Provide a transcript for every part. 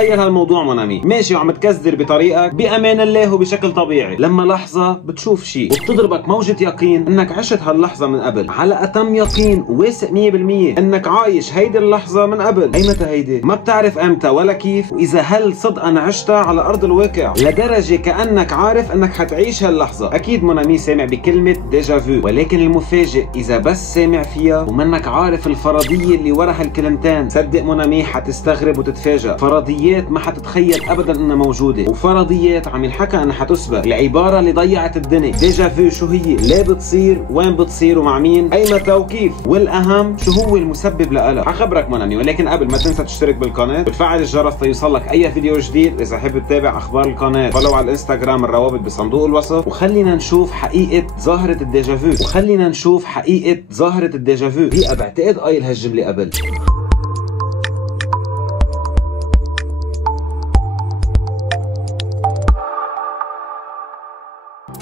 تخيل هالموضوع منامي ماشي وعم تكزر بطريقك بامان الله وبشكل طبيعي، لما لحظه بتشوف شيء وبتضربك موجه يقين انك عشت هاللحظه من قبل، على اتم يقين واثق 100% انك عايش هيدي اللحظه من قبل. اي متى هيدي ما بتعرف امتى ولا كيف، واذا هل صدقا عشتها على ارض الواقع لدرجه كانك عارف انك حتعيش هاللحظه. اكيد منامي سامع بكلمه ديجافو، ولكن المفاجئ اذا بس سامع فيها ومنك عارف الفرضيه اللي ورا هالكلمتين، صدق منامي حتستغرب وتتفاجئ. فرضيات ما حتتخيل ابدا انها موجوده، وفرضيات عم ينحكى انها حتثبت. العباره اللي ضيعت الدنيا ديجافو شو هي؟ ليه بتصير؟ وين بتصير؟ ومع مين؟ اي متى وكيف؟ والاهم شو هو المسبب لها؟ حخبرك منامي، ولكن قبل ما تنسى تشترك بالقناه وتفعل الجرس ليوصلك اي فيديو جديد. اذا حابب تتابع اخبار القناه فولو على الانستغرام، الروابط بصندوق الوصف. وخلينا نشوف حقيقه ظاهره الديجافو، وخلينا نشوف حقيقه ظاهره الديجافو. هي بعتقد قايل هالجمله قبل.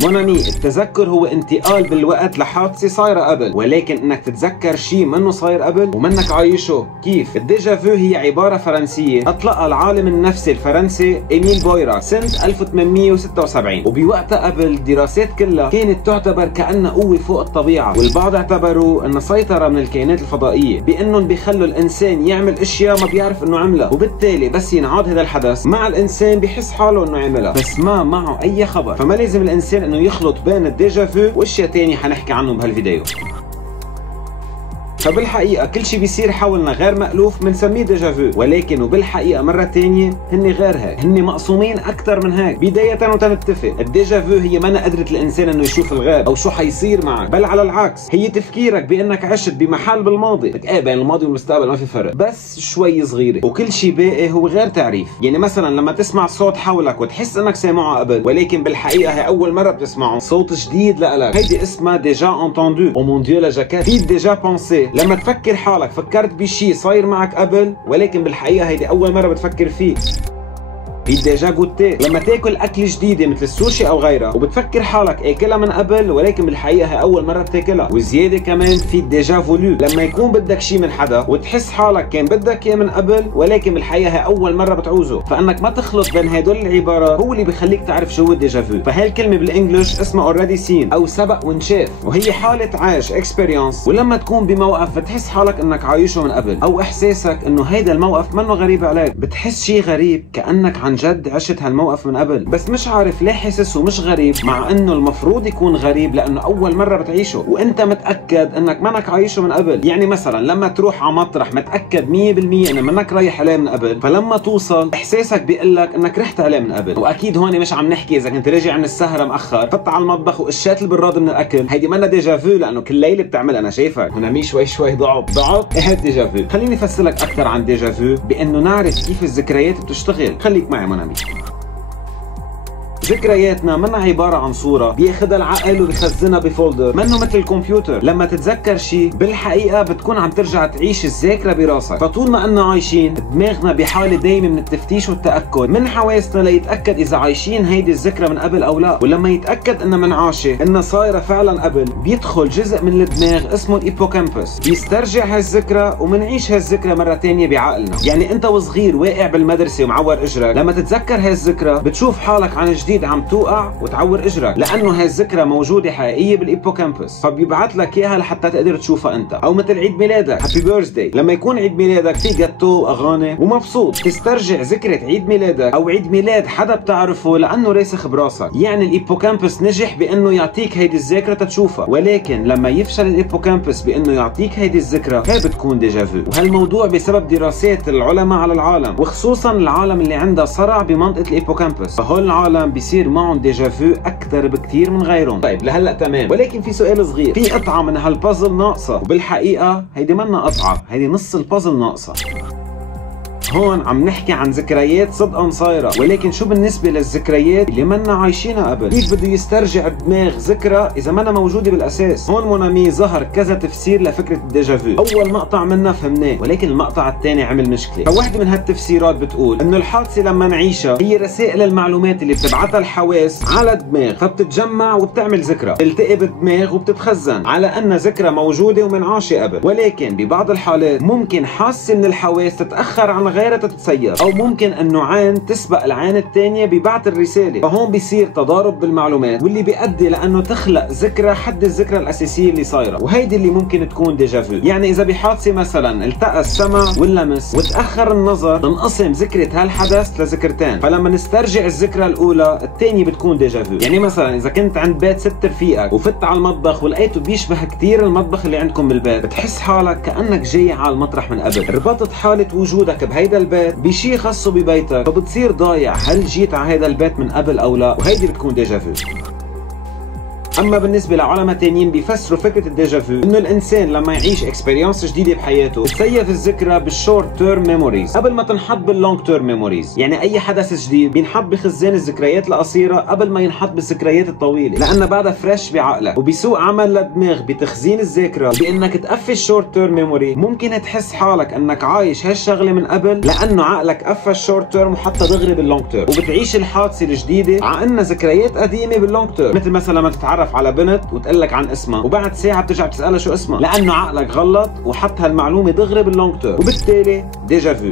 منامي التذكر هو انتقال بالوقت لحادثه صايره قبل، ولكن انك تتذكر شيء منه صاير قبل ومنك عايشه. كيف؟ الديجافو هي عباره فرنسيه اطلقها العالم النفسي الفرنسي إيميل بويرا سنه 1876، وبوقتها قبل دراسات كلها كانت تعتبر كأنها قوه فوق الطبيعه، والبعض اعتبروا انها سيطره من الكائنات الفضائيه بانهم بيخلوا الانسان يعمل اشياء ما بيعرف انه عملها، وبالتالي بس ينعاد هذا الحدث مع الانسان بيحس حاله انه عملها بس ما معه اي خبر. فما لازم الانسان انه يخلط بين الديجافو واشياء تانية حنحكي عنهم بهالفيديو. فبالحقيقة كل شيء بيصير حولنا غير مألوف بنسميه ديجافو، ولكن وبالحقيقة مرة تانية هن غير هيك، هن مقسومين أكثر من هيك. بداية وتنتفق، الديجافو هي منا قدرة الإنسان إنه يشوف الغيب أو شو حيصير معك، بل على العكس هي تفكيرك بأنك عشت بمحل بالماضي. إيه بين الماضي والمستقبل ما في فرق، بس شوي صغيرة، وكل شيء باقي هو غير تعريف. يعني مثلا لما تسمع صوت حولك وتحس إنك سامعه قبل، ولكن بالحقيقة هي أول مرة بتسمعه، صوت جديد لإلك، هيدي اسمها ديجا انتندو. او مون ديو لا جاكيت. في ديجا بونسي، لما تفكر حالك فكرت بشيء صاير معك قبل ولكن بالحقيقة هيدي أول مرة بتفكر فيه. في ديجا جوتي، لما تاكل اكل جديده مثل السوشي او غيرها وبتفكر حالك اكلها من قبل ولكن بالحقيقه هي اول مره بتاكلها. وزياده كمان في ديجا فولو، لما يكون بدك شيء من حدا وتحس حالك كان بدك اياه من قبل ولكن بالحقيقه هي اول مره بتعوزه. فانك ما تخلط بين هدول العبارات هو اللي بيخليك تعرف شو هو الديجافو. فهي الكلمه بالانجلش اسمها اوريدي سين او سبق وانشاف، وهي حاله عاش اكسبيرينس. ولما تكون بموقف بتحس حالك انك عايشه من قبل، او احساسك انه هيدا الموقف منه غريب عليك، بتحس شيء غريب كانك عن جد عشت هالموقف من قبل، بس مش عارف ليه حاسس ومش غريب، مع انه المفروض يكون غريب لانه اول مره بتعيشه وانت متاكد انك منك عايشه من قبل. يعني مثلا لما تروح على مطرح متاكد 100% انه منك رايح عليه من قبل، فلما توصل احساسك بيقول لك انك رحت عليه من قبل. واكيد هون مش عم نحكي اذا كنت راجع من السهره مأخر فت على المطبخ وقشات البراد من الاكل، هيدي منا ديجافو لانه كل ليله بتعملها. انا شايفك منامي شوي ضعف ايه ديجافو. خليني افسر اكثر عن ديجافو بانه نعرف كيف الذكريات بتشتغل. خليك معي منامي. ذكرياتنا منا عبارة عن صورة بياخدها العقل وبيخزنها بفولدر، منه مثل الكمبيوتر. لما تتذكر شيء بالحقيقة بتكون عم ترجع تعيش الذاكرة براسك. فطول ما أننا عايشين دماغنا بحالة دايمة من التفتيش والتأكد من حواسنا ليتأكد إذا عايشين هيدي الذكرى من قبل أو لا. ولما يتأكد إنها منعاشة إنها صايرة فعلا قبل، بيدخل جزء من الدماغ اسمه الإيبوكامبس بيسترجع هالذكرى ومنعيش هالذكرى مرة تانية بعقلنا. يعني أنت وصغير واقع بالمدرسة ومعور إجرك، لما تتذكر هالذكرى بتشوف حالك عن جديد عم توقع وتعور اجرك، لانه هاي الذكرى موجوده حقيقيه بالايبوكامبس، فبيبعث لك اياها لحتى تقدر تشوفها انت. او مثل عيد ميلادك، هابي بيرثداي، لما يكون عيد ميلادك في جاتو واغاني ومبسوط، تسترجع ذكرى عيد ميلادك او عيد ميلاد حدا بتعرفه لانه راسخ براسك. يعني الايبوكامبس نجح بانه يعطيك هيدي الذاكره تشوفها، ولكن لما يفشل الايبوكامبس بانه يعطيك هيدي الذكرى هي بتكون ديجافو. وهالموضوع بسبب دراسات العلماء على العالم، وخصوصا العالم اللي عندها صرع بمنطقه الايبوكامبس، فهول العالم بيصير معهم ديجافو اكثر بكثير من غيرهم. طيب لهلا تمام، ولكن في سؤال صغير، في قطعه من هالبازل ناقصه، وبالحقيقه هيدي منا قطعه، هيدي نص البازل ناقصه. هون عم نحكي عن ذكريات صدقا صايره، ولكن شو بالنسبه للذكريات اللي منا عايشينها قبل؟ كيف بده يسترجع الدماغ ذكرى اذا منا موجوده بالاساس؟ هون مونامي ظهر كذا تفسير لفكره الديجافو. اول مقطع منا فهمناه، ولكن المقطع الثاني عمل مشكله. فواحده من هالتفسيرات بتقول انه الحادثه لما نعيشها هي رسائل المعلومات اللي بتبعتها الحواس على الدماغ، فبتتجمع وبتعمل ذكرى، تلتقي بالدماغ وبتتخزن على ان ذكرى موجوده ومنعاشه قبل. ولكن ببعض الحالات ممكن حاسه من الحواس تتاخر عن غيرها تتسير، او ممكن انه عين تسبق العين الثانيه ببعث الرساله، فهون بيصير تضارب بالمعلومات واللي بيؤدي لانه تخلق ذكرى حد الذكرى الاساسيه اللي صايره، وهيدي اللي ممكن تكون ديجافو. يعني اذا بحادثه مثلا التقى السمع واللمس وتاخر النظر تنقسم ذكرة هالحدث لذكرتين، فلما نسترجع الذكرى الاولى الثانيه بتكون ديجافو. يعني مثلا اذا كنت عند بيت ست رفيقك وفت على المطبخ ولقيته بيشبه كثير المطبخ اللي عندكم بالبيت، بتحس حالك كانك جاي على المطرح من قبل، ربطت حاله وجودك بهيدا البيت بشيء خاصه ببيتك، فبتصير ضايع هل جيت على هيدا البيت من قبل او لا، وهيدي بتكون ديجافو. اما بالنسبه لعلماء تانيين بيفسروا فكره الديجافو انه الانسان لما يعيش اكسبيرينس جديده بحياته بتسيف الذكرى بالشورت تيرم ميموريز قبل ما تنحط باللونج تيرم ميموريز. يعني اي حدث جديد بينحط بخزان الذكريات القصيره قبل ما ينحط بالذكريات الطويله، لانه بعدها فريش بعقلك، وبسوء عمل للدماغ بتخزين الذاكره وبانك تقفي الشورت تيرم ميموري ممكن تحس حالك انك عايش هالشغله من قبل، لانه عقلك قفى الشورت تيرم وحطها دغري باللونج تيرم، وبتعيش الحادثه الجديده على انها ذكريات قديمه باللونج تيرم. مثل مثلا لما تتعرف على بنت وتقول لك عن اسمها وبعد ساعه بترجع بتسالها شو اسمها، لانه عقلك غلط وحط هالمعلومه دغري باللونج تيرم، وبالتالي ديجافو.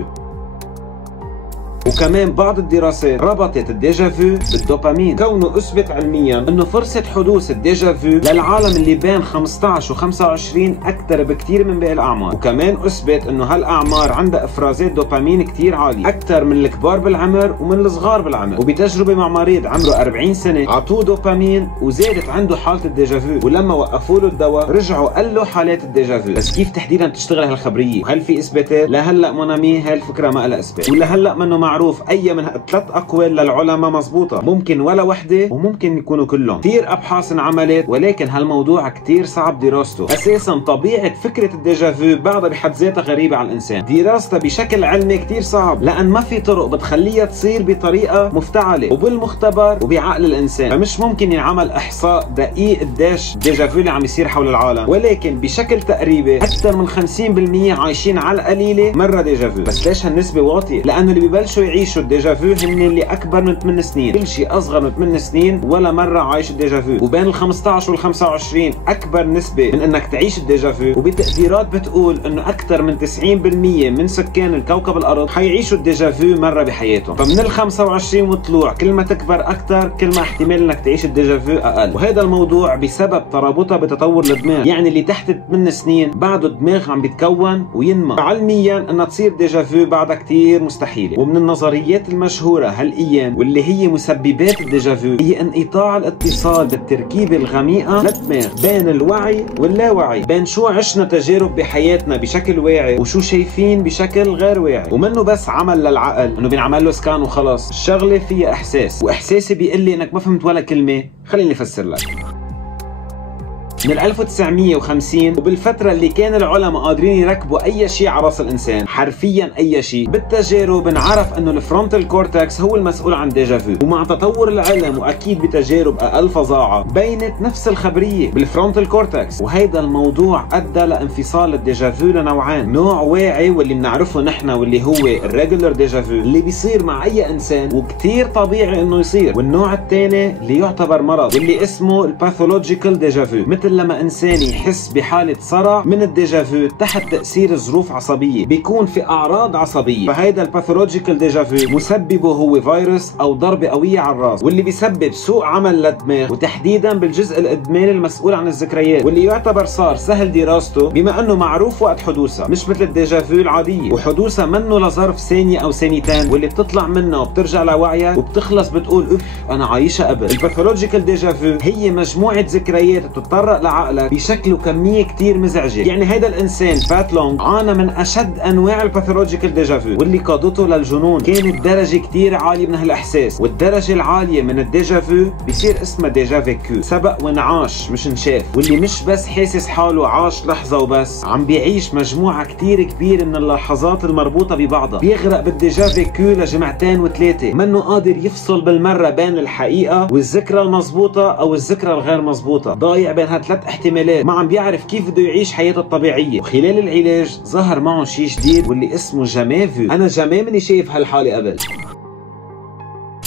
وكمان بعض الدراسات ربطت الديجافو بالدوبامين، كونه اثبت علميا انه فرصه حدوث الديجافو للعالم اللي بين 15 و 25 اكثر بكثير من باقي الاعمار، وكمان اثبت انه هالاعمار عندها افرازات دوبامين كثير عاليه اكثر من الكبار بالعمر ومن الصغار بالعمر. وبتجربه مع مريض عمره 40 سنه اعطوه دوبامين وزادت عنده حاله الديجافو، ولما وقفوا له الدواء رجعوا قلوا حالات الديجافو. بس كيف تحديدا تشتغل هالخبريه؟ وهل في اثباتات؟ لهلا مونامي هالفكره ما لها اثبات، ولهلا منه معروف اي من ثلاث اقوال للعلماء مزبوطه، ممكن ولا وحده وممكن يكونوا كلهم. كثير ابحاث انعملت ولكن هالموضوع كثير صعب دراسته. اساسا طبيعه فكره الديجافو بعدها بحد ذاتها غريبه على الانسان، دراستها بشكل علمي كثير صعب، لان ما في طرق بتخليها تصير بطريقه مفتعله وبالمختبر وبعقل الانسان، فمش ممكن ينعمل احصاء دقيق قديش الديجافو اللي عم يصير حول العالم، ولكن بشكل تقريبي اكثر من 50% عايشين على القليله مره ديجافو. بس ليش هالنسبه واطيه؟ لانه اللي ببلشوا يعيشوا الديجافو هن اللي اكبر من 8 سنين، كل شيء اصغر من 8 سنين ولا مره عايش الديجافو، وبين ال 15 وال 25 اكبر نسبه من انك تعيش الديجافو، وبتقديرات بتقول انه اكثر من 90% من سكان الكوكب الارض حيعيشوا الديجافو مره بحياتهم. فمن ال 25 وطلوع كل ما تكبر اكثر كل ما احتمال انك تعيش الديجافو اقل، وهذا الموضوع بسبب ترابطها بتطور الدماغ. يعني اللي تحت 8 سنين بعده الدماغ عم بيتكون وينمى، علميا انها تصير ديجافو بعدها كثير مستحيله. ومن النظريات المشهورة هالأيام واللي هي مسببات الديجافو هي انقطاع الاتصال بالتركيبة الغميقة للدماغ بين الوعي واللاوعي، بين شو عشنا تجارب بحياتنا بشكل واعي وشو شايفين بشكل غير واعي، ومنه بس عمل للعقل انه بينعمل له سكان وخلص. الشغلة فيها احساس، واحساسي بيقول لي انك ما فهمت ولا كلمة، خليني افسر لك. من 1950 وبالفترة اللي كان العلماء قادرين يركبوا أي شيء على راس الإنسان، حرفيا أي شيء، بالتجارب انعرف أنه الفرونتال كورتكس هو المسؤول عن ديجافو. ومع تطور العلم وأكيد بتجارب أقل فظاعة بينت نفس الخبرية بالفرونتال كورتكس، وهيدا الموضوع أدى لانفصال الديجافو لنوعين، نوع واعي واللي بنعرفه نحن واللي هو الريجولر ديجافو اللي بيصير مع أي إنسان وكتير طبيعي إنه يصير، والنوع الثاني اللي يعتبر مرض واللي اسمه الباثولوجيكال ديجافو، مثل لما انسان يحس بحاله صرع من الديجافو تحت تاثير ظروف عصبيه، بيكون في اعراض عصبيه، فهيدا الباثولوجيكال ديجافو مسببه هو فيروس او ضربه قويه على الراس، واللي بيسبب سوء عمل للدماغ وتحديدا بالجزء الادماني المسؤول عن الذكريات، واللي يعتبر صار سهل دراسته بما انه معروف وقت حدوثها، مش مثل الديجافو العاديه، وحدوثها منه لظرف ثانيه او ثانيتين واللي بتطلع منه وبترجع لوعيك وبتخلص بتقول اوف انا عايشه قبل. الباثولوجيكال ديجافو هي مجموعه ذكريات بتتطرق لعقلك بشكل وكميه كثير مزعجه. يعني هيدا الانسان فات لونج عانى من اشد انواع الباثولوجيكال ديجافو واللي قادته للجنون كانت درجه كثير عاليه من هالاحساس، والدرجه العاليه من الديجافو بيصير اسمها ديجا فيكو، سبق وانعاش مش انشاف، واللي مش بس حاسس حاله عاش لحظه وبس، عم بيعيش مجموعه كثير كبيره من اللحظات المربوطه ببعضها، بيغرق بالديجا فيكو لجمعتين وثلاثه، منه قادر يفصل بالمره بين الحقيقه والذكرى المضبوطه او الذكرى الغير مضبوطه، ضايع بين هالثلاث احتمالات، ما عم بيعرف كيف بده يعيش حياته الطبيعيه. وخلال العلاج ظهر معه شيء جديد واللي اسمه جامافو. انا جامي مني شايف هالحاله قبل.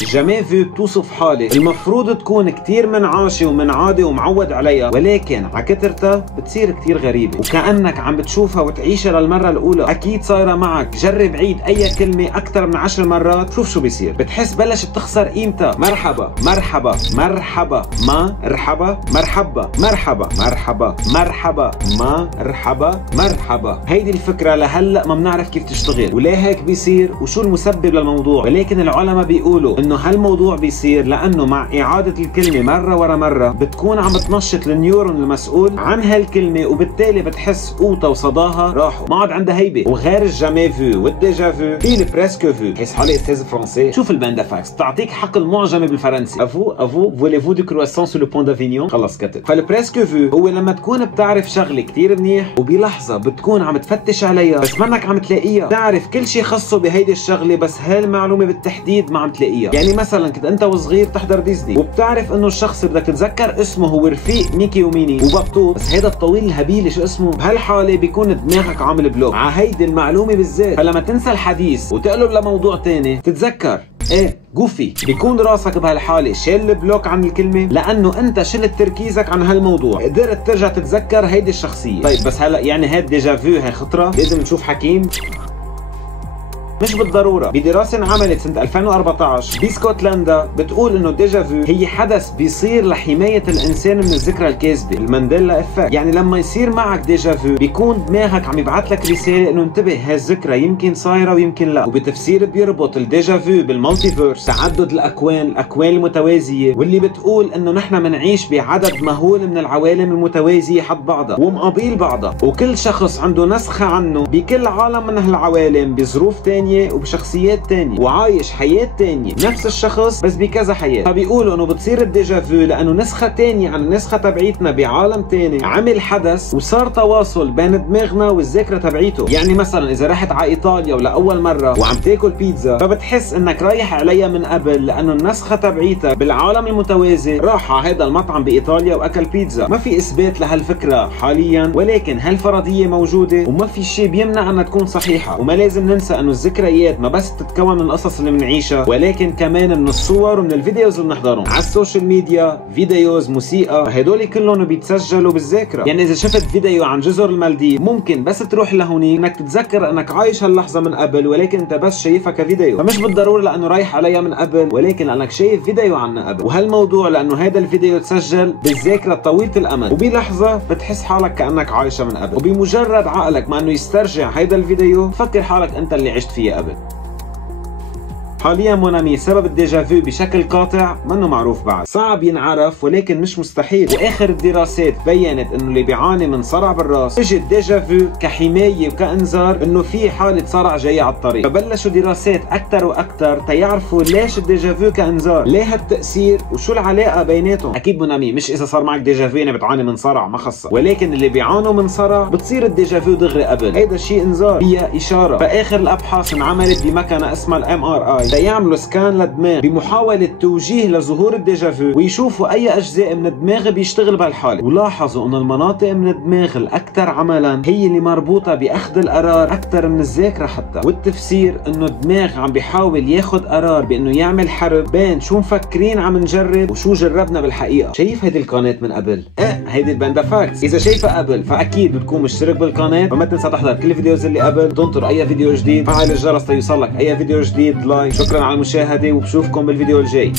جامي فو بتوصف حالة المفروض تكون كتير منعاشة ومنعادة ومعود عليها، ولكن عكترتها بتصير كتير غريبة وكأنك عم بتشوفها وتعيشها للمرة الأولى. أكيد صايرة معك، جرب عيد أي كلمة أكثر من 10 مرات شوف شو بيصير. بتحس بلشت تخسر قيمتها. مرحبا مرحبا مرحبا مرحبا مرحبا مرحبا مرحبا مرحبا مرحبا مرحبا. هيدي الفكرة لهلا ما بنعرف كيف تشتغل وليه هيك بيصير وشو المسبب للموضوع، ولكن العلماء بيقولوا انه هالموضوع بيصير لانه مع اعادة الكلمة مرة ورا مرة بتكون عم تنشط النيورون المسؤول عن هالكلمة، وبالتالي بتحس قوتها وصداها راحوا، ما عاد عندها هيبة. وغير الجامي فو والديجا فو في البريسك فو. حس حالي استاذ فرنسي. شوف الباندا فاكس بتعطيك حق المعجمة بالفرنسي. افو فوليفو دو كرواسون سو لو بون دافينيون. خلص كتب. فالبريسك فو هو لما تكون بتعرف شغلة كتير منيح وبلحظة بتكون عم تفتش عليها بس منك عم تلاقيها، تعرف كل شيء خاصه بهيدي الشغلة بس هالمعلومة بالتحديد ما عم تلاقيها. يعني مثلا كنت انت وصغير تحضر ديزني وبتعرف انه الشخص بدك تتذكر اسمه هو رفيق ميكي وميني وبطوط، بس هيدا الطويل الهبيل شو اسمه؟ بهالحالة بيكون دماغك عامل بلوك على هيدي المعلومة بالذات، فلما تنسى الحديث وتقلب لموضوع تاني تتذكر ايه جوفي، بيكون راسك بهالحالة شيل البلوك عن الكلمة لأنه أنت شلت تركيزك عن هالموضوع، قدرت ترجع تتذكر هيدي الشخصية. طيب بس هلا يعني هاد ديجافو هي خطرة؟ لازم نشوف حكيم؟ مش بالضرورة. بدراسة انعملت سنة 2014 باسكتلندا بتقول انه الديجافو هي حدث بيصير لحماية الانسان من الذكرى الكاذبة، المانديلا افكت. يعني لما يصير معك ديجافو بيكون دماغك عم يبعث لك رسالة انه انتبه هالذكرى يمكن صايرة ويمكن لا. وبتفسير بيربط الديجافو بالمالتيفيرس، تعدد الاكوان المتوازية، واللي بتقول انه نحن منعيش بعدد مهول من العوالم المتوازية حد بعضها ومقابل بعضها، وكل شخص عنده نسخة عنه بكل عالم من هالعوالم بظروف تانية وبشخصيات تانية وعايش حياة تانية، نفس الشخص بس بكذا حياة. فبيقولوا انه بتصير الديجافو لانه نسخة تانية عن النسخة تبعيتنا بعالم تاني عمل حدث وصار تواصل بين دماغنا والذاكرة تبعيته. يعني مثلا اذا رحت على ايطاليا ولاول مرة وعم تاكل بيتزا فبتحس انك رايح عليها من قبل لانه النسخة تبعيتها بالعالم المتوازي راح على هذا المطعم بايطاليا واكل بيتزا. ما في اثبات لهالفكرة حاليا، ولكن هالفرضية موجودة وما في شيء بيمنع انها تكون صحيحة. وما لازم ننسى انه الذكريات ما بس تتكون من القصص اللي بنعيشها ولكن كمان من الصور ومن الفيديوز اللي بنحضرهم على السوشيال ميديا، فيديوز، موسيقى، هدول كلهم بيتسجلوا بالذاكرة. يعني اذا شفت فيديو عن جزر المالديف ممكن بس تروح لهونيك انك تتذكر انك عايش هاللحظة من قبل، ولكن انت بس شايفها كفيديو، فمش بالضرورة لانه رايح عليها من قبل ولكن لانك شايف فيديو عنها قبل. وهالموضوع لانه هذا الفيديو تسجل بالذاكرة طويلة الامد وبلحظة بتحس حالك كأنك عايشة من قبل، وبمجرد عقلك ما انه يسترجع هيدا الفيديو فكر حالك انت اللي عشت فيه قبل. حاليا مونامي سبب الديجافو بشكل قاطع منه معروف بعد، صعب ينعرف ولكن مش مستحيل. واخر الدراسات بينت انه اللي بيعاني من صرع بالراس اجى الديجافو كحمايه وكانذار انه في حاله صرع جايه على الطريق، فبلشوا دراسات اكثر واكثر تيعرفوا ليش الديجافو كانذار، ليه هالتاثير وشو العلاقه بيناتهم. اكيد مونامي مش اذا صار معك ديجافو يعني بتعاني من صرع، ما خصها، ولكن اللي بيعانوا من صرع بتصير الديجافو دغري قبل، هيدا شيء انذار، هي اشاره. فاخر الابحاث انعملت بمكنه اسمها الام ار اي ليعملوا سكان للدماغ بمحاولة توجيه لظهور الديجافو ويشوفوا أي أجزاء من الدماغ بيشتغل بهالحالة، ولاحظوا أن المناطق من الدماغ الأكثر عملا هي اللي مربوطة بأخذ القرار أكثر من الذاكرة حتى. والتفسير أنه الدماغ عم بيحاول ياخذ قرار بأنه يعمل حرب بين شو مفكرين عم نجرب وشو جربنا بالحقيقة. شايف هيدي القناة من قبل؟ هيدي الباندا فاكس. إذا شايفها قبل فأكيد بتكون مشترك بالقناة، وما تنسى تحضر كل الفيديوز اللي قبل، تنطر أي فيديو جديد، فعل الجرس ليوصلك أي فيديو جديد، لايك. شكرا على المشاهدة وبشوفكم بالفيديو الجاي.